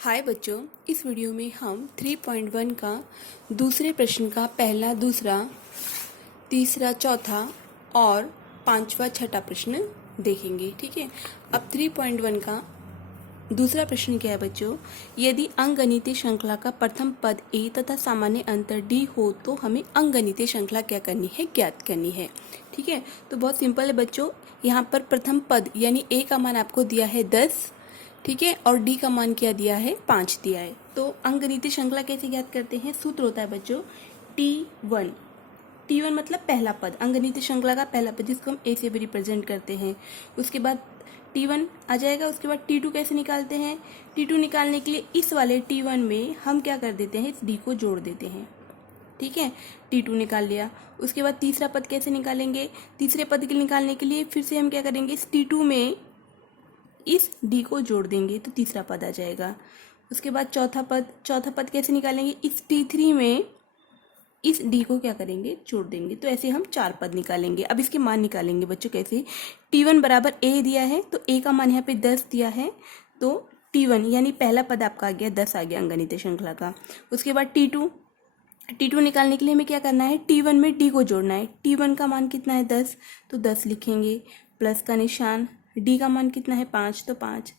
हाय बच्चों, इस वीडियो में हम 3.1 का दूसरे प्रश्न का पहला, दूसरा, तीसरा, चौथा और पांचवा, छठा प्रश्न देखेंगे। ठीक है। अब 3.1 का दूसरा प्रश्न क्या है बच्चों? यदि अंकगणितीय श्रृंखला का प्रथम पद a तथा सामान्य अंतर d हो तो हमें अंकगणितीय श्रृंखला क्या करनी है? ज्ञात करनी है। ठीक है। तो बहुत सिंपल है बच्चों, यहाँ पर प्रथम पद यानी a का मान आपको दिया है 10, ठीक है, और d का मान क्या दिया है? 5 दिया है। तो अंकगणितीय श्रृंखला कैसे ज्ञात करते हैं? सूत्र होता है बच्चों T1। T1 मतलब पहला पद, अंकगणितीय श्रृंखला का पहला पद, जिसको हम a से भी रिप्रेजेंट करते हैं। उसके बाद T1 आ जाएगा। उसके बाद T2 कैसे निकालते हैं? T2 निकालने के लिए इस वाले T1 में हम क्या कर देते हैं? इस d को जोड़ देते हैं। ठीक है, T2 निकाल लिया। उसके बाद तीसरा पद कैसे निकालेंगे? तीसरे पद के निकालने के लिए फिर से हम क्या करेंगे? इस T2 में इस d को जोड़ देंगे तो तीसरा पद आ जाएगा। उसके बाद चौथा पद कैसे निकालेंगे? इस T3 में इस d को क्या करेंगे? जोड़ देंगे। तो ऐसे हम 4 पद निकालेंगे। अब इसके मान निकालेंगे बच्चों। कैसे? T1 बराबर a दिया है तो a का मान यहाँ पे 10 दिया है, तो T1 यानी पहला पद आपका आ गया 10 आ गया अंकगणितीय श्रृंखला का। उसके बाद T2 निकालने के लिए हमें क्या करना है? T1 में d को जोड़ना है। T1 का मान कितना है? 10, तो 10 लिखेंगे, प्लस का निशान। d का मान कितना है? 5, तो 5,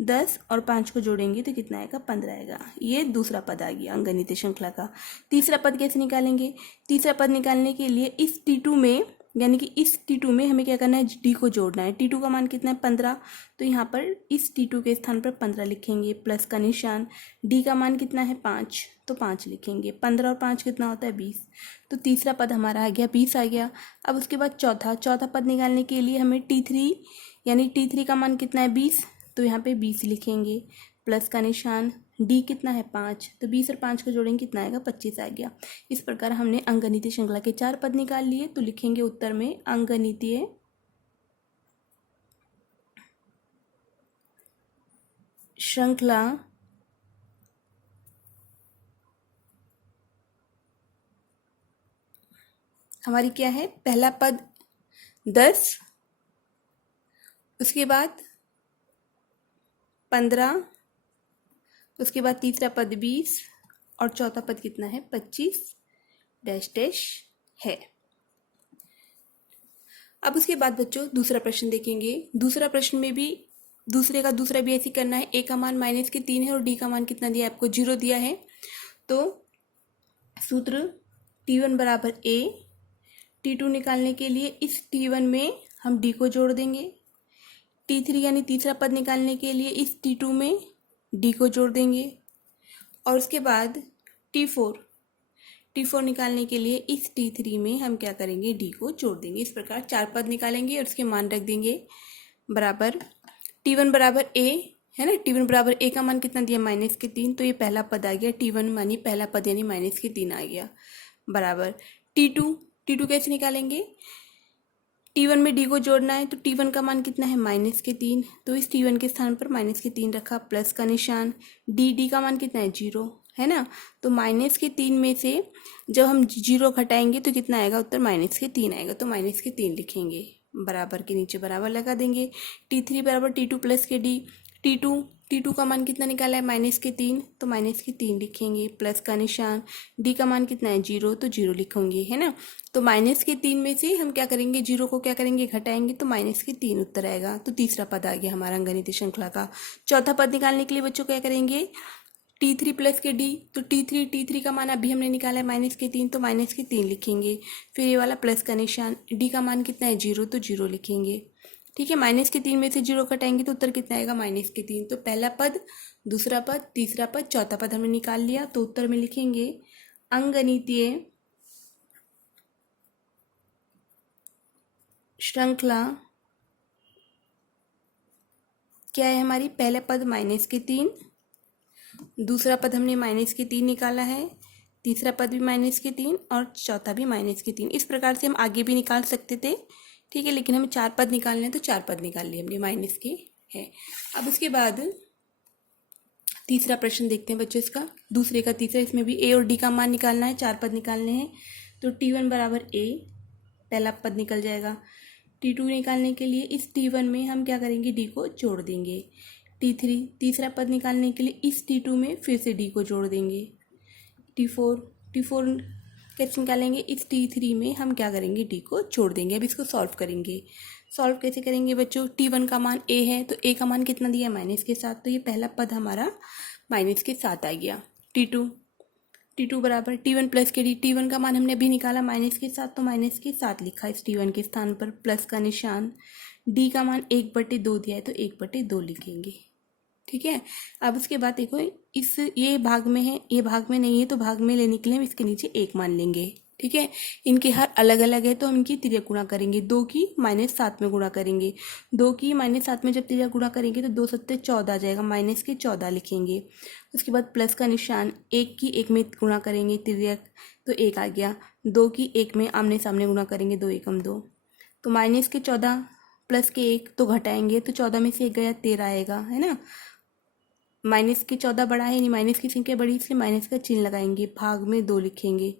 10 और 5 को जोड़ेंगे तो कितना आएगा? 15 आएगा। ये दूसरा पद आ गया अंकगणितीय श्रृंखला का। तीसरा पद कैसे निकालेंगे? तीसरा पद निकालने के लिए इस T2 में यानी कि इस T2 में हमें क्या करना है? d को जोड़ना है। T2 का मान कितना है? 15, तो यहाँ पर इस T2 के स्थान पर 15 लिखेंगे, प्लस का निशान। d का मान कितना है? 5, तो 5 लिखेंगे। 15 और 5 कितना होता है? 20, तो तीसरा पद हमारा आ गया 20 आ गया। अब उसके बाद चौथा पद निकालने के लिए हमें T3 यानी T3 का मान कितना है? 20, तो यहाँ पे 20 लिखेंगे, प्लस का निशान। d कितना है? 5, तो 20 और 5 को जोड़ेंगे कितना आएगा? 25 आ गया। इस प्रकार हमने अंकगणितीय श्रृंखला के 4 पद निकाल लिए। तो लिखेंगे उत्तर में अंकगणितीय श्रृंखला हमारी क्या है? पहला पद 10, उसके बाद 15, उसके बाद तीसरा पद 20 और चौथा पद कितना है? 25 डैश डैश है। अब उसके बाद बच्चों दूसरा प्रश्न देखेंगे। दूसरा प्रश्न में भी दूसरे का दूसरा भी ऐसे करना है। a का मान -3 है और d का मान कितना दिया है? आपको 0 दिया है। तो सूत्र T1 बराबर a। T2 निकालने के लिए इस T1 में हम d को जोड़ देंगे। T3 यानी तीसरा पद निकालने के लिए इस T2 में d को जोड़ देंगे। और उसके बाद T4 निकालने के लिए इस T3 में हम क्या करेंगे? d को जोड़ देंगे। इस प्रकार 4 पद निकालेंगे और उसके मान रख देंगे बराबर। T1 बराबर a है ना। T1 बराबर a का मान कितना दिया? -3, तो ये पहला पद आ गया। T1 मानी पहला पद यानी -3 आ गया, बराबर। T2 कैसे निकालेंगे? T1 में d को जोड़ना है, तो T1 का मान कितना है? -3, तो इस T1 के स्थान पर -3 रखा, प्लस का निशान। d का मान कितना है? 0 है ना। तो -3 में से जब हम 0 घटाएंगे तो कितना आएगा? उत्तर -3 आएगा, तो -3 लिखेंगे, बराबर के नीचे बराबर लगा देंगे। T3 बराबर T2 प्लस के d। T2 का मान कितना निकाला है? -3, तो -3 लिखेंगे, प्लस का निशान। d का मान कितना है? 0, तो 0 लिखेंगे, है ना। तो -3 में से हम क्या करेंगे? 0 को क्या करेंगे? घटाएंगे, तो -3 उत्तर आएगा। तो तीसरा पद आ गया हमारा अंकगणितीय श्रृंखला का। चौथा पद निकालने के लिए बच्चों क्या करेंगे? T3 प्लस के d, तो T3 का मान अभी हमने निकाला है -3, तो -3 लिखेंगे। फिर ये वाला प्लस का निशान। d का मान कितना है? 0, तो 0 लिखेंगे। ठीक है, -3 में से 0 घटाएंगे तो उत्तर कितना आएगा? -3। तो पहला पद, दूसरा पद, तीसरा पद, चौथा पद हमने निकाल लिया। तो उत्तर में लिखेंगे अंकगणितीय श्रृंखला क्या है हमारी? पहला पद -3, दूसरा पद हमने -3 निकाला है, तीसरा पद भी -3 और चौथा भी -3। इस प्रकार से हम आगे भी निकाल सकते थे, ठीक है, लेकिन हमें 4 पद निकालने हैं तो 4 पद निकाल लिए हमने माइनस के है। अब उसके बाद तीसरा प्रश्न देखते हैं बच्चों इसका, दूसरे का तीसरा। इसमें भी a और d का मान निकालना है, 4 पद निकालने हैं। तो T1 बराबर a, पहला पद निकल जाएगा। T2 निकालने के लिए इस T1 में हम क्या करेंगे? d को जोड़ देंगे। T3, तीसरा पद निकालने के लिए इस T2 में फिर से D को जोड़ देंगे। T4 कैसे निकालेंगे, इस T3 में हम क्या करेंगे, D को जोड़ देंगे। अब इसको सॉल्व करेंगे। सॉल्व कैसे करेंगे बच्चों, T1 का मान A है तो A का मान कितना दिया है, माइनस के साथ, तो ये पहला पद हमारा माइनस के साथ आ गया। T2 बराबर T1 प्लस के D, T1 का मान हमने अभी निकाला माइनस के साथ, तो माइनस के साथ लिखा इस T1 के स्थान पर, प्लस का निशान। D का मान 1/2 दिया है तो 1/2 लिखेंगे। ठीक है। अब उसके बाद देखो इस ये भाग में है, ये भाग में नहीं है, तो भाग में लेने के लिए हम इसके नीचे 1 मान लेंगे। ठीक है। इनके हर अलग अलग है तो हम इनकी तिर्यक गुणा करेंगे। 2 की -7 में गुणा करेंगे। 2 की -7 में जब तिर्यक गुणा करेंगे तो 2 सत्ते 14 आ जाएगा, माइनस के 14 लिखेंगे। उसके बाद प्लस का निशान, 1 की 1 में गुणा करेंगे तिर्यक तो 1 आ गया। 2 की 1 में आमने सामने गुणा करेंगे, 2 एकम 2, तो माइनस के 14 प्लस के 1 तो घटाएंगे, तो 14 में से 1 गया 13 आएगा, है ना। माइनस के 14 बड़ा है, यानी माइनस की संख्या बड़ी, इसलिए माइनस का चिन्ह लगाएंगे, भाग में 2 लिखेंगे।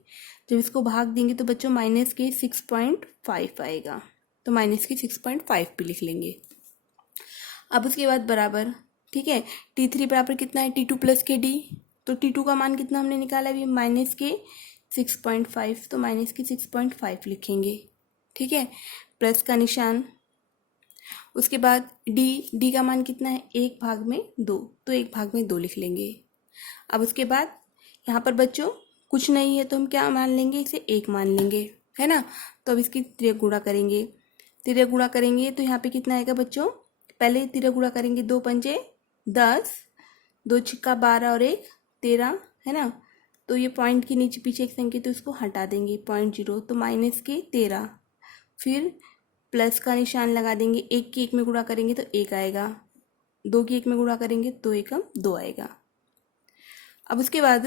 जब इसको भाग देंगे तो बच्चों माइनस के 6.5 आएगा, तो माइनस की 6.5 भी लिख लेंगे। अब उसके बाद बराबर, ठीक है, T3 बराबर कितना है, T2 प्लस के D, तो T2 का मान कितना हमने निकाला अभी, माइनस के 6.5, तो माइनस की 6.5 लिखेंगे। ठीक है, प्लस का निशान। उसके बाद D का मान कितना है, 1/2, तो 1/2 लिख लेंगे। अब उसके बाद यहाँ पर बच्चों कुछ नहीं है तो हम क्या मान लेंगे, इसे 1 मान लेंगे, है ना। तो अब इसकी तिर्यक गुणा करेंगे। तिर्यक गुणा करेंगे तो यहाँ पे कितना आएगा बच्चों, पहले तिर्यक गुणा करेंगे, 2 पंजे 10, 2 छिक्का 12 और 1 13, है ना। तो ये पॉइंट के नीचे पीछे एक संख्या तो इसको हटा देंगे, 0.0, तो माइनस के 13, फिर प्लस का निशान लगा देंगे। 1 की 1 में गुणा करेंगे तो 1 आएगा, 2 की 1 में गुणा करेंगे तो 2 एकम 2 आएगा। अब उसके बाद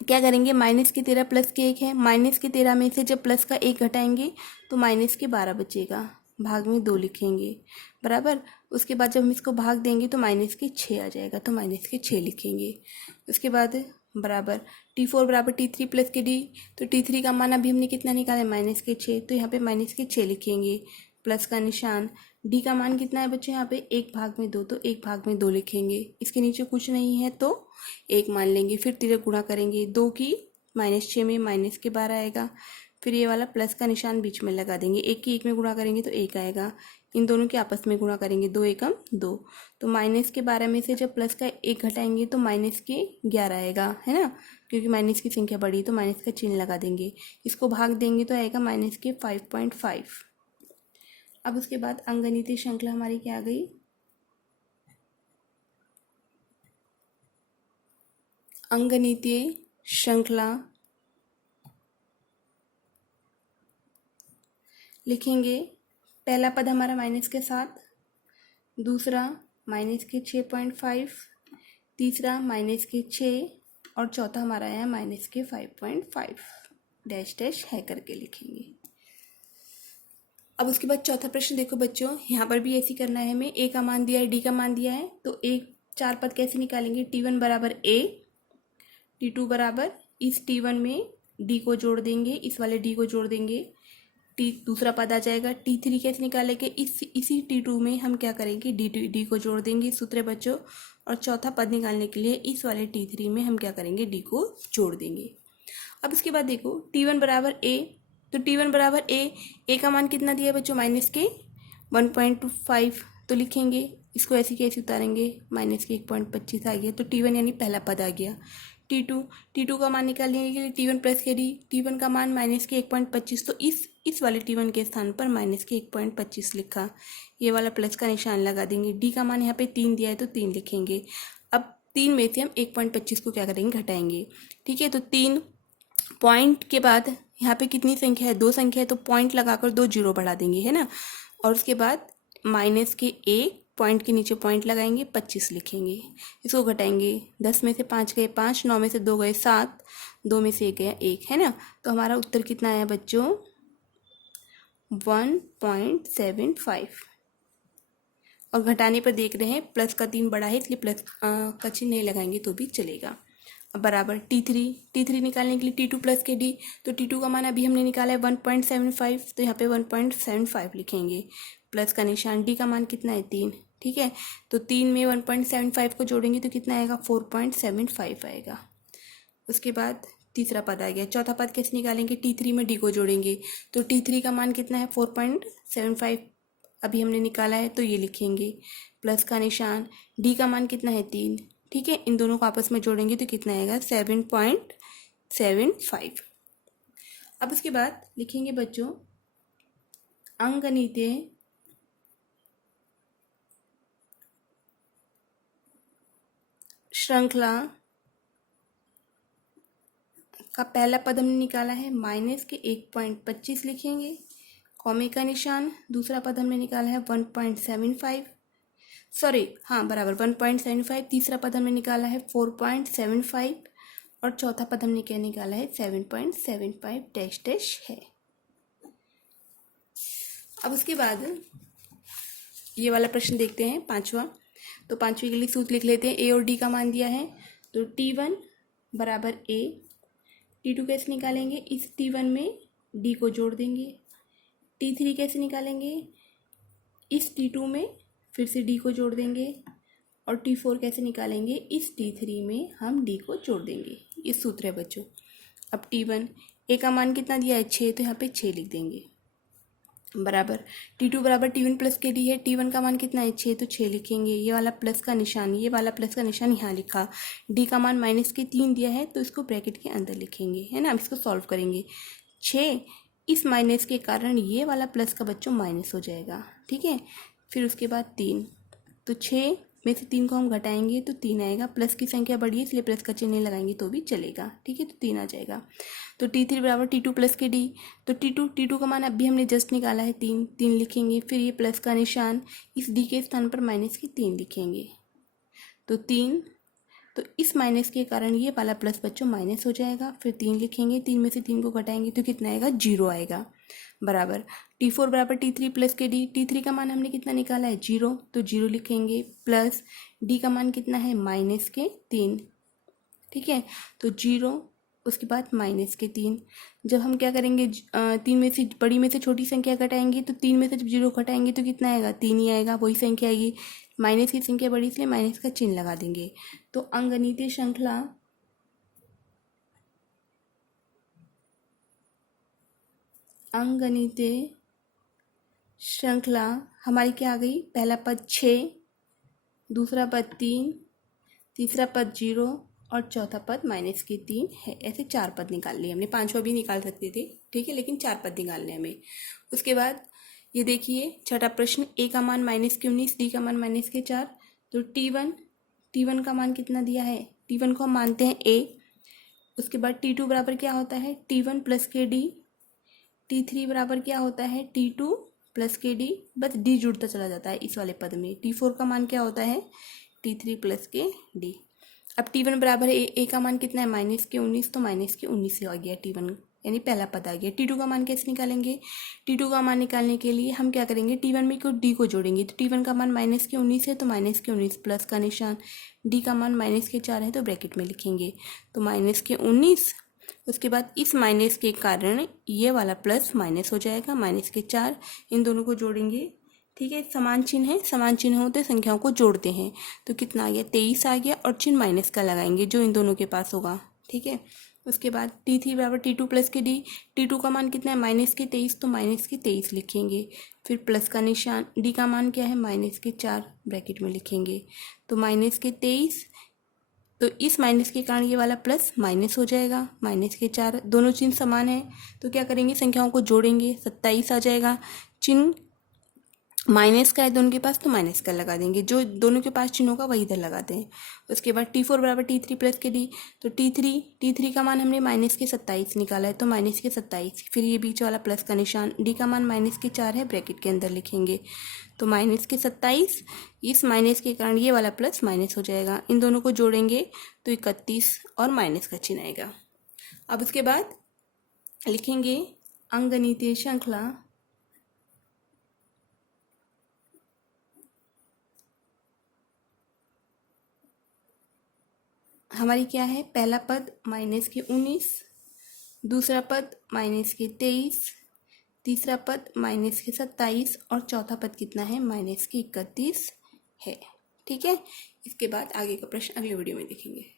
क्या करेंगे, माइनस के 13 प्लस के 1 है, माइनस के 13 में से जब प्लस का 1 घटाएंगे तो माइनस के 12 बचेगा, भाग में 2 लिखेंगे, बराबर। उसके बाद जब हम इसको भाग देंगे तो माइनस के 6 आ जाएगा, तो माइनस के 6 लिखेंगे। उसके बाद बराबर T4 बराबर T3 प्लस के D, तो T3 का मान अभी हमने कितना निकाला, माइनस के 6, तो यहाँ पे माइनस के 6 लिखेंगे, प्लस का निशान। D का मान कितना है बच्चों, यहाँ पे 1/2, तो 1/2 लिखेंगे। इसके नीचे कुछ नहीं है तो 1 मान लेंगे, फिर तिर्यक गुणा करेंगे। 2 की -6 में माइनस के 12 आएगा, फिर ये वाला प्लस का निशान बीच में लगा देंगे। 1 की 1 में गुणा करेंगे तो 1 आएगा, इन दोनों के आपस में गुणा करेंगे, 2 एकम 2, तो माइनस के 12 में से जब प्लस का 1 घटाएंगे तो माइनस के 11 आएगा, है ना, क्योंकि माइनस की संख्या बड़ी तो माइनस का चिन्ह लगा देंगे। इसको भाग देंगे तो आएगा माइनस के 5.5। अब उसके बाद अंकगणितीय श्रृंखला हमारी क्या आ गई, अंकगणितीय श्रृंखला लिखेंगे। पहला पद हमारा माइनस के 7, दूसरा माइनस के 6.5, तीसरा माइनस के 6 और चौथा हमारा है माइनस के 5.5, डैश डैश है करके लिखेंगे। अब उसके बाद चौथा प्रश्न देखो बच्चों, यहाँ पर भी ऐसे करना है हमें। A का मान दिया है, D का मान दिया है, तो 4 पद कैसे निकालेंगे, T1 बराबर A, T2 बराबर इस T1 में D को जोड़ देंगे, इस वाले D को जोड़ देंगे, दूसरा पद आ जाएगा। T3 कैसे निकालेंगे, इसी T2 में हम क्या करेंगे, D को जोड़ देंगे, सूत्र बच्चों। और चौथा पद निकालने के लिए इस वाले T3 में हम क्या करेंगे, D को जोड़ देंगे। अब उसके बाद देखो T1 बराबर A, तो T1 बराबर A का मान कितना दिया है बच्चों, माइनस के 1.25, तो लिखेंगे इसको ऐसे कैसे उतारेंगे, माइनस के 1.25 आ गया, तो T1 यानी पहला पद आ गया। T2 का मान निकालने के लिए T1 प्लस के D, T1 का मान माइनस के 1.25, तो इस वाले T1 के स्थान पर माइनस के 1.25 लिखा, ये वाला प्लस का निशान लगा देंगे। D का मान यहाँ पे 3 दिया है तो 3 लिखेंगे। अब 3 में से हम 1.25 को क्या करेंगे, घटाएंगे। ठीक है, तो 3 पॉइंट के बाद यहाँ पे कितनी संख्या है, 2 संख्या है, तो पॉइंट लगाकर 2 जीरो बढ़ा देंगे, है ना। और उसके बाद माइनस के 1 पॉइंट के नीचे पॉइंट लगाएंगे, 25 लिखेंगे। इसको घटाएंगे, 10 में से 5 गए 5, 9 में से 2 गए 7, 2 में से 1 गया 1, है ना। तो हमारा उत्तर कितना आया बच्चों, 1.75। और घटाने पर देख रहे हैं प्लस का 3 बड़ा है, इसलिए प्लस का चिन्ह नहीं लगाएंगे तो भी चलेगा। अब बराबर T3 निकालने के लिए T2 प्लस के D, तो T2 का मान अभी हमने निकाला है 1.75, तो यहाँ पे 1.75 लिखेंगे, प्लस का निशान। D का मान कितना है 3, ठीक है। तो 3 में 1.75 को जोड़ेंगे तो कितना आएगा, 4.75 आएगा। उसके बाद तीसरा पद आ गया। चौथा पद कैसे निकालेंगे, T3 में D को जोड़ेंगे तो T3 का मान कितना है, 4.75 अभी हमने निकाला है, तो ये लिखेंगे प्लस का निशान। D का मान कितना है, 3, ठीक है। इन दोनों को आपस में जोड़ेंगे तो कितना आएगा, 7.75। अब उसके बाद लिखेंगे बच्चों अंकगणितीय श्रृंखला का पहला पद हमने निकाला है माइनस के 1.25 लिखेंगे, कॉमे का निशान। दूसरा पद हमने निकाला है 1.75, सॉरी हाँ बराबर 1.75। तीसरा पद हमने निकाला है 4.75 और चौथा पद हमने क्या निकाला है, 7.75 डैश डैश है। अब उसके बाद ये वाला प्रश्न देखते हैं, पांचवा। तो पांचवी के लिए सूत्र लिख लेते हैं। ए और डी का मान दिया है तो T1 बराबर A। T2 कैसे निकालेंगे, इस T1 में D को जोड़ देंगे। T3 कैसे निकालेंगे, इस T2 में फिर से D को जोड़ देंगे। और T4 कैसे निकालेंगे, इस T3 में हम D को जोड़ देंगे। ये सूत्र है बच्चों। अब T1 A का मान कितना दिया है, 6, तो यहाँ पे 6 लिख देंगे बराबर T2 बराबर T1 प्लस के D है। T1 का मान कितना है, 6, तो 6 लिखेंगे। ये वाला प्लस का निशान, ये वाला प्लस का निशान यहाँ लिखा। D का मान माइनस के 3 दिया है तो इसको ब्रैकेट के अंदर लिखेंगे, है ना। अब इसको सॉल्व करेंगे। 6 इस माइनस के कारण ये वाला प्लस का बच्चों माइनस हो जाएगा, ठीक है। फिर उसके बाद 3, तो 6 में से 3 को हम घटाएंगे तो 3 आएगा। प्लस की संख्या बढ़ी है इसलिए प्लस का चिन्ह लगाएंगे तो भी चलेगा, ठीक है। तो 3 आ जाएगा। तो T3 बराबर T2 प्लस के D। तो T2 का मान अभी हमने जस्ट निकाला है 3 लिखेंगे। फिर ये प्लस का निशान, इस D के स्थान पर माइनस के 3 लिखेंगे तो 3। तो इस माइनस के कारण ये वाला प्लस बच्चों माइनस हो जाएगा। फिर 3 लिखेंगे, 3 में से 3 को घटाएंगे तो कितना आएगा, 0 आएगा बराबर T4 बराबर T3 प्लस के D। T3 का मान हमने कितना निकाला है, 0, तो 0 लिखेंगे। प्लस D का मान कितना है, माइनस के 3, ठीक है। तो 0, उसके बाद माइनस के 3। जब हम क्या करेंगे, 3 में से बड़ी में से छोटी संख्या घटाएंगे तो 3 में से जब 0 घटाएंगे तो कितना आएगा, 3 ही आएगा। वही संख्या आएगी, माइनस की संख्या बड़ी इसलिए माइनस का चिन्ह लगा देंगे। तो अंकगणितीय श्रृंखला हमारी क्या आ गई, पहला पद 6, दूसरा पद 3, तीसरा पद 0 और चौथा पद माइनस के 3 है। ऐसे 4 पद निकाल लिए हमने, 5वां भी निकाल सकते थे, ठीक है, लेकिन 4 पद निकालने हमें। उसके बाद ये देखिए छठा प्रश्न, A का मान माइनस के 19, D का मान माइनस के 4। तो T1 का मान कितना दिया है, T1 को हम मानते हैं A। उसके बाद T2 बराबर क्या होता है, T1 प्लस के D। T3 बराबर क्या होता है, T2 प्लस के D, बस D जुड़ता चला जाता है इस वाले पद में। T4 का मान क्या होता है, T3 प्लस के D। अब T1 बराबर है A का मान कितना है, माइनस के 19, तो माइनस के 19 से आ गया T1, यानी पहला पद आ गया। T2 का मान कैसे निकालेंगे, T2 का मान निकालने के लिए हम क्या करेंगे, T1 में D को जोड़ेंगे। तो T1 का मान माइनस के 19 है तो माइनस के 19 प्लस का निशान। D का मान माइनस के 4 है तो ब्रैकेट में लिखेंगे तो माइनस के 19। उसके बाद इस माइनस के कारण ये वाला प्लस माइनस हो जाएगा, माइनस के 4। इन दोनों को जोड़ेंगे, ठीक है। समान चिन्ह है, समान चिन्ह होते संख्याओं को जोड़ते हैं। तो कितना आ गया, 23 आ गया और चिन्ह माइनस का लगाएंगे जो इन दोनों के पास होगा, ठीक है। उसके बाद T3 बराबर T2 प्लस के D। T2 का मान कितना है, माइनस के 23, तो माइनस के 23 लिखेंगे। फिर प्लस का निशान, D का मान क्या है, माइनस के 4, ब्रैकेट में लिखेंगे तो माइनस के 23। तो इस माइनस के कारण ये वाला प्लस माइनस हो जाएगा, माइनस के 4। दोनों चिन्ह समान है तो क्या करेंगे, संख्याओं को जोड़ेंगे, 27 आ जाएगा। चिन्ह माइनस का है दोनों के पास तो माइनस का लगा देंगे, जो दोनों के पास चिन्ह होगा वही इधर लगाते हैं। उसके बाद T4 बराबर T3 प्लस के D। तो T3 का मान हमने माइनस के 27 निकाला है तो माइनस के 27। फिर ये बीच वाला प्लस का निशान, D का मान माइनस के 4 है, ब्रैकेट के अंदर लिखेंगे तो माइनस के 27। इस माइनस के कारण ये वाला प्लस माइनस हो जाएगा। इन दोनों को जोड़ेंगे तो 31 और माइनस का चिन्ह आएगा। अब उसके बाद लिखेंगे अंकगणितीय श्रृंखला हमारी क्या है, पहला पद माइनस के 19, दूसरा पद माइनस के 23, तीसरा पद माइनस के 27 और चौथा पद कितना है, माइनस के 31 है। ठीक है, इसके बाद आगे का प्रश्न अगले वीडियो में देखेंगे।